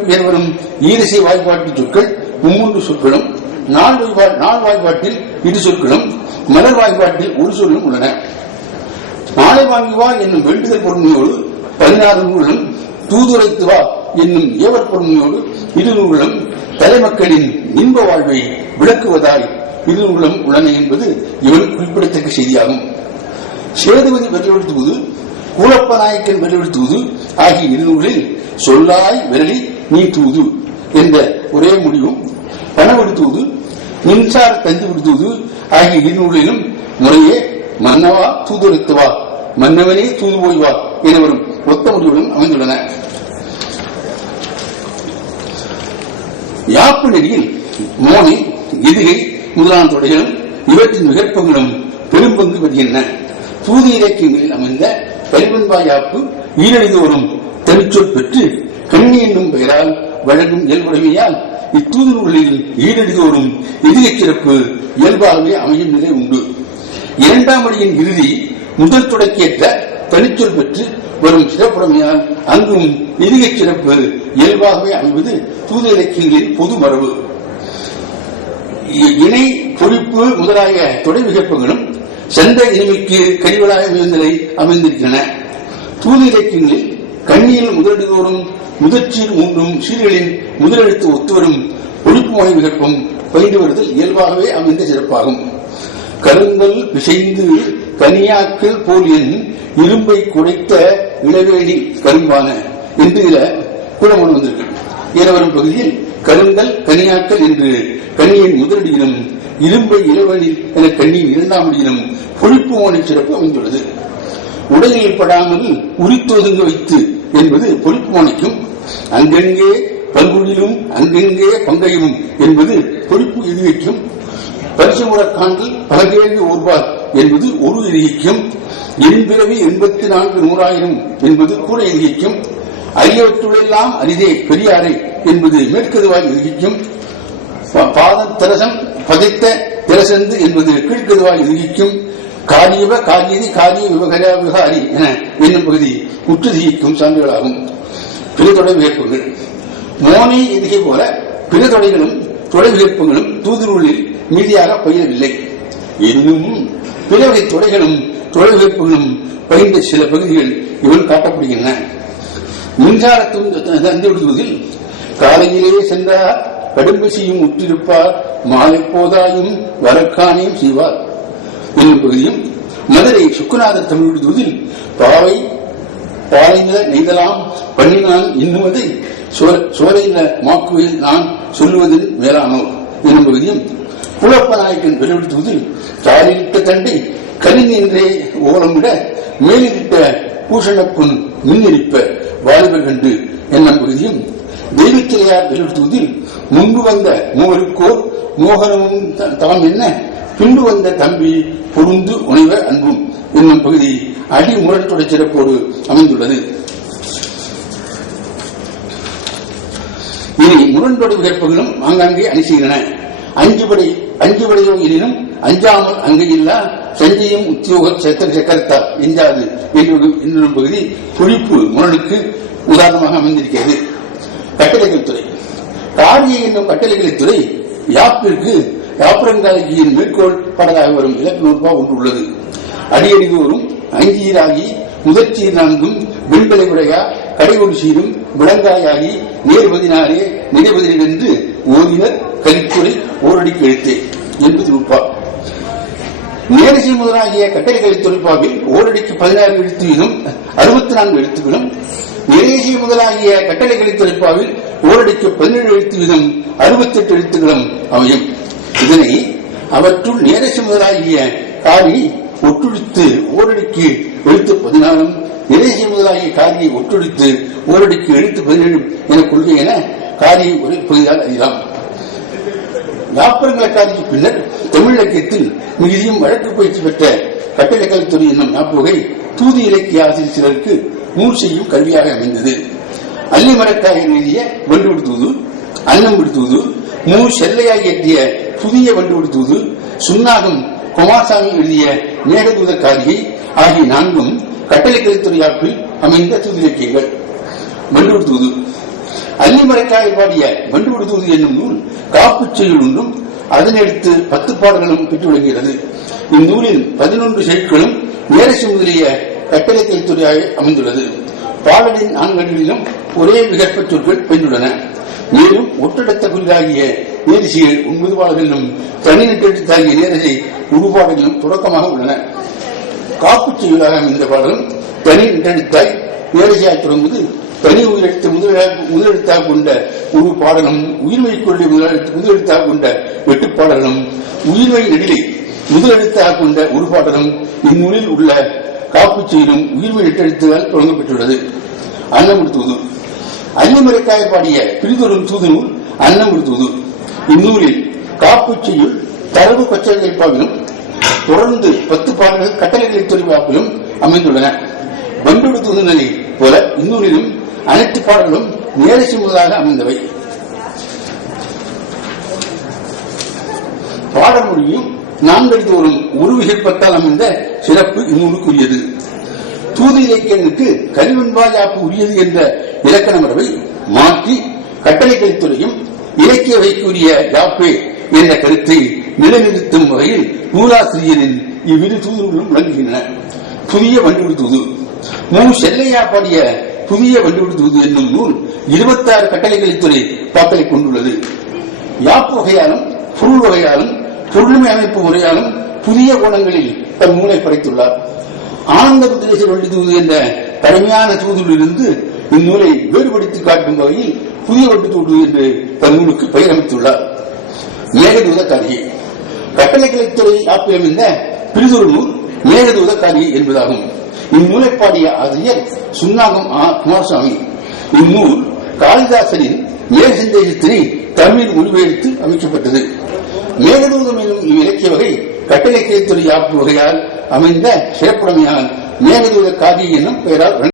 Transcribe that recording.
சிறப்பு எனவரும் ஈரிசை வாய்ப்பாட்டு சொற்கள் மும்மூன்று சொற்களும் நாள் வாய்ப்பா- வாய்ப்பாட்டில் இரு சொற்களும் மலர் வாய்ப்பாட்டில் ஒரு சொல்லும் உள்ளன. மாலை வாங்கி வா என்னும் வேண்டுதல் பொறுமையோடு பதினாறு நூல்களும் தூதுரைத்து வா என்னும் ஏவர் பொறுமையோடு இரு நூல்களும் தலைமக்களின் இன்ப வாழ்வை விளக்குவதாய் இரு நூல்களும் உள்ளன என்பது இவன் குறிப்பிடத்தக்க செய்தியாகும். சேதுபதி வெறிவெடுத்துவது கூலப்ப நாயக்கன் வெறிவெடுத்துவது ஆகிய இரு நூலில் சொல்லாய் விரலி நீ தூது என்ற ஒரே முடிவும் பணவெடுத்துவது மின்சார தந்தி விடுத்துவது ஆகிய இரு நூலிலும் முறையே மன்னவா தூதுரைத்துவா மன்னவனே தூது போய்வா என வரும் ஒத்த முடிவுடன் அமைந்துள்ளன. யாப்பு நெறியில் மோனை எதிரை முதலான தொடைகளும் இவற்றின் விகற்பங்களும் பெரும்பங்கு பெறுகின்றன. தூது இலக்கியங்களில் அமைந்த பரிவன்பா யாப்பு ஈரழிதோறும் தனிச்சொல் பெற்று கண்ணி என்னும் பெயரால் வழங்கும் இயல்புடைமையால் இத்தூது நூலில் இதய சிறப்பு இயல்பாகவே அமையும் நிலை உண்டு. இரண்டாம் அடியின் இறுதி முதல் தொடக்கேற்ற தனிச்சொல் பெற்று வரும் சிறப்புடைமையால் அங்கும் இதய சிறப்பு இயல்பாகவே அமைவது தூது இலக்கியங்களின் பொது மரபு. இணை பொழிப்பு முதலாய தொடை விகப்பங்களும் சந்த இனிமைக்கு கழிவலாக அமைந்திருக்கின்றன. தூது இலக்கியங்களில் கண்ணியில் முதலெடுதோறும் முதற்சீர் மூன்றும் சீர்களின் முதலெழுத்து ஒத்துவரும் ஒழிப்பு மொழி விகற்பம் பயின்று வருதல் இயல்பாகவே அமைந்த சிறப்பாகும். கருங்கல் பிசைந்து கனியாக்கள் போல் என் இரும்பை குடைத்த இளவேணி கரும்பான என்று இதில குணமன் வந்திருக்கு. என பகுதியில் கருங்கல் கனியாக்கள் என்று கனியின் முதலடியிலும் இரும்பை இளவழி என கண்ணியின் இரண்டாம் அடியிலும் பொழிப்பு மோனை சிறப்பு அமைந்துள்ளது. உடலில் படாமல் உரித்தொதுங்க வைத்து என்பது பொழிப்பு மோனைக்கும் அங்கங்கே பங்குடிலும் அங்கங்கே பங்கையும் என்பது பொழிப்பு எதிர்வைக்கும் பரிசுமுற காண்டல் பலகேள்வி ஓர்பார் என்பது ஒரு எதிரிக்கும் எண்பிறவி எண்பத்தி நான்கு நூறாயிரம் என்பது கூட எதிரிக்கும் அரியவற்றுள்ளெல்லாம் அரிதே பெரியாரை என்பது மேற்கதுவாய் எதிரிக்கும் பாதம் திரசம் பதித்த திரசந்து என்பது கீழ்கதுவாய் எதிரிக்கும் காரியவ காரியதி காரிய விவகர விகாரி என என்னும் பகுதி உற்றுதிக்கும் சான்றுகளாகும். பிறதொடை வியப்புகள். மோனி இதுகை போல பிறதொடைகளும் தொடைகளும் தொடை வியப்புகளும் தூதுருளில் மீதியாக பயிரவில்லை இன்னும் பிற வகை தொடைகளும் தொழில் வியப்புகளும் பயின்ற சில பகுதிகள் இவன் காட்டப்படுகின்றன. மின்சாரத்தும் தந்துவிடுவதில் காலையிலேயே சென்றார் கடும்பசியும் உற்றிருப்பார் மாலை போதாயும் வரக்கானையும் செய்வார். என்னும் பகுதியும் மதுரை சுக்குநாதர் தமிழ் விடுவதில் பாவை பாலைநில நெய்தலாம் பண்ணினான் இன்னுவதை சோலையில மாக்குவில் நான் சொல்லுவதில் மேலானோர் என்னும் பகுதியும் குழப்ப நாயக்கன் வெளிப்படுத்துவதில் தாரிலிட்ட தண்டை கலினின்றே ஓலமிட மேலிட்ட பூஷணப்புண் மின்னிருப்ப வாலிபர் கண்டு என்னும் பகுதியும் தெய்வத்திரையார் வெளிப்படுத்துவதில் முன்பு வந்த மூவருக்கோர் மோகனமும் த- என்ன? பின்பு வந்த தம்பி பொருந்து உணைவ அன்பும் என்னும் பகுதி அடி முரட்டுடைய சிறப்போடு அமைந்துள்ளது. இனி முரண்படு விகற்பங்களும் ஆங்காங்கே அணி செய்கின்றன அஞ்சு படை அஞ்சு படையோ எனினும் அஞ்சாமல் அங்கு இல்லா சஞ்சயம் உத்தியோக சக்கர சக்கரத்தா எஞ்சாது என்று பகுதி குறிப்பு முரணுக்கு உதாரணமாக அமைந்திருக்கிறது. கட்டளைகள் துறை. காவிய என்னும் கட்டளைகளை துறை யாப்பிற்கு யாப்பிரங்காலகியின் மேற்கோள் படலாக வரும் இலக்கு நூறுபா ஒன்று உள்ளது. அடியடிதோறும் அஞ்சீராகி முதற்சீர் நான்கும் வெண்பலை உடையா கடைகொடு சீரும் விளங்காயாகி நேர் பதினாறே நிலைபதில் என்று ஓதினர் கலித்துறை ஓரடிக்கு எழுத்தே என்பது நூற்பா நேரிசை முதலாகிய கட்டளைகளை தொழிற்பாவில் ஓரடிக்கு பதினாறு எழுத்து வீதம் அறுபத்தி நான்கு எழுத்துகளும் நேரசி முதலாகிய கட்டளைகளை தொழிற்பாவில் ஓரடிக்கு பதினேழு எழுத்து வீதம் அறுபத்தெட்டு எழுத்துகளும் அமையும். இதனை அவற்றுள் நேரேசி முதலாகிய காரி ஒட்டுழித்து ஓரடிக்கு எழுத்து பதினாலும் நிரேசி முதலாகிய காரியை ஒட்டுழித்து ஓரடிக்கு எழுத்து பதினேழும் என கொள்கை என காரியை ஒரு பகுதியால் அறியலாம். யாப்பரங்களக்காரிக்கு பின்னர் தமிழ் இலக்கியத்தில் மிகுதியும் வழக்கு பயிற்சி பெற்ற கட்டிடக்கலைத்துறை என்னும் நாப்புகை தூதி இலக்கிய ஆசிரியர் சிலருக்கு நூல் செய்யும் கல்வியாக அமைந்தது. அல்லிமரக்காக எழுதிய வண்டு விடுத்துவது அன்னம் விடுத்துவது மூ. செல்லையாக இயற்றிய புதிய வண்டு விடுத்துவது சுண்ணாகம் குமாரசாமி எழுதிய மேகதூத காரிகை ஆகிய நான்கும் கட்டளைக்கலைத்துறை துறையாப்பில் அமைந்த தூதிலக்கியங்கள் இலக்கியங்கள் தூது. அல்லிமலைக்காய் பாடிய வண்டுவிடு தூது என்னும் நூல் காப்புச் செய்யுள் ஒன்றும் அதனையடுத்து பத்து பாடல்களும் பெற்று விளங்குகிறது இந்நூலில் பதினொன்று செய்திகளும் நேரசி முதலிய கட்டளை கலைத்துறையாக அமைந்துள்ளது. பாடலின் நான்கு அடிகளிலும் ஒரே விகற்ப சொற்கள் பெற்றுள்ளன மேலும் ஒட்டடத்த குறியாகிய நேரிசைகள் ஒன்பது பாடல்களிலும் தனி நெட்டெழுத்தாகிய நேரசை உருபாடலிலும் தொடக்கமாக உள்ளன. காப்புச் செய்யுளாக இந்த பாடலும் தனி நெட்டெழுத்தாய் நேரிசையாக தொடங்குவது தனி உயிரெழுத்து முதலெழு- முதலெழுத்தாக கொண்ட ஒரு பாடலும் உயிர்மை கொள்ளி முதலெழுத்து முதலெழுத்தாக கொண்ட எட்டு பாடலும் உயிர்மை நெடிலை முதலெழுத்தாக கொண்ட ஒரு பாடலும் இந்நூலில் உள்ள காப்புச் செய்யும் உயிர்மை நெட்டெழுத்துகள் தொடங்கப்பட்டுள்ளது அன்னமுடு தூது அல்லிமறைக்காய பாடிய பிரிதொரும் தூது நூல் அன்னமுடு தூது இந்நூலில் காப்புச்சியில் தரவு கொச்சைப்பாவிலும் தொடர்ந்து பத்து பாடல்கள் கட்டளைகளை தொழில்வாப்பிலும் அமைந்துள்ளன. வண்டோடு தூதுநிலை போல இந்நூலிலும் அனைத்து பாடல்களும் நேர முதலாக அமைந்தவை. பாடமொழியும் நான்கடி தோறும் ஒரு அமைந்த சிறப்பு இந்நூலுக்குரியது. தூது இலக்கியனுக்கு கலிவன்பாயாப்பு உரியது என்ற இலக்கண மரபை மாற்றி கட்டளை கைத்துறையும் இலக்கிய வைக்குரிய யாப்பே என்ற கருத்தை நிலைநிறுத்தும் வகையில் நூலாசிரியரின் இவ்விரு தூதுகளும் விளங்குகின்றன புதிய வண்டுவிடு தூது. மு. செல்லையா பாடிய புதிய வண்டுவிடு தூது என்னும் நூல் இருபத்தாறு துறை பாக்களை கொண்டுள்ளது. யாப்பு வகையாலும் பொருள் வகையாலும் பொருளுமை அமைப்பு முறையாலும் புதிய கோணங்களில் தன் நூலை படைத்துள்ளார். ஆனந்த புத்திரேசர் வண்டி தூது என்ற பழமையான தூதிலிருந்து இந்நூலை வேறுபடுத்தி காட்டும் வகையில் புதிய வட்டு என்று தன் நூலுக்கு பெயர் அமைத்துள்ளார். மேகதூத காரிகை கட்டளைக்கலைத்துறை ஆப்பியமைந்த பிரிதொரு நூல் மேகதூத காரியை என்பதாகும். இந்நூலை பாடிய ஆசிரியர் சுன்னாகம் ஆ. குமாரசாமி இந்நூல் காளிதாசனின் மேகசந்தேகத்தினை தமிழ் மொழிபெயர்த்து அமைக்கப்பட்டது. மேகதூதம் என்னும் இலக்கிய வகை கட்டளை கிளைத்துறை ஆப்பு வகையால் அமைந்த சிறப்புடைமையால் மேகதூத காதி என்னும் பெயரால்